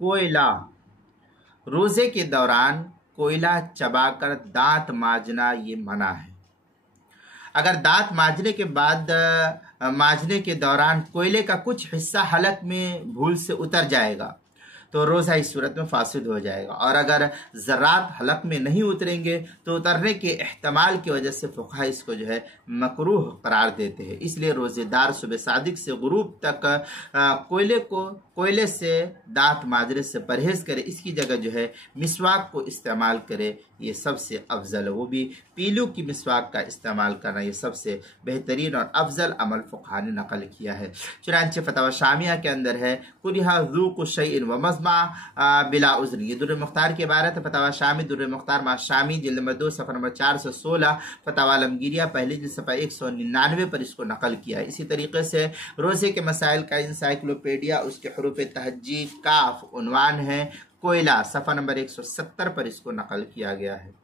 कोयला, रोज़े के दौरान कोयला चबाकर दांत मांजना ये मना है। अगर दांत मांजने के बाद मांजने के दौरान कोयले का कुछ हिस्सा हलक में भूल से उतर जाएगा तो रोज़ा इस सूरत में फासिद हो जाएगा, और अगर ज़रात हलक में नहीं उतरेंगे तो उतरने के एहतमाल की वजह से फुक़हा इसको जो है मकरूह करार देते हैं। इसलिए रोज़ेदार सुबह सादिक से गुरूब तक कोयले से दांत मांजने से परहेज़ करे, इसकी जगह जो है मिसवाक को इस्तेमाल करे, ये सबसे अफजल है। वो भी पीलू की मिसवाक का इस्तेमाल करना ये सबसे बेहतरीन और अफजल अमल फुक़हा ने नकल किया है। चुनांचे फतवा शामिया के अंदर है कुरिहा ज़ूक़ु शैइन व मज़मा बिला उज़्र, ये दुर्र मुख्तार की इबारत है। फतवा शामी दुर्र मुख्तार मा शामी जिल्द नंबर 2 सफ़ा नंबर 416, फतवा आलमगीरिया पहली जिल्द सफ़ा 199 पर इसको नकल किया है। इसी तरीके से रोज़े के मसाइल का इंसाइक्लोपीडिया उसके हरूफ तहज्जी काफ उन्वान है कोयला, सफ़ा नंबर 170 पर इसको नकल किया गया है।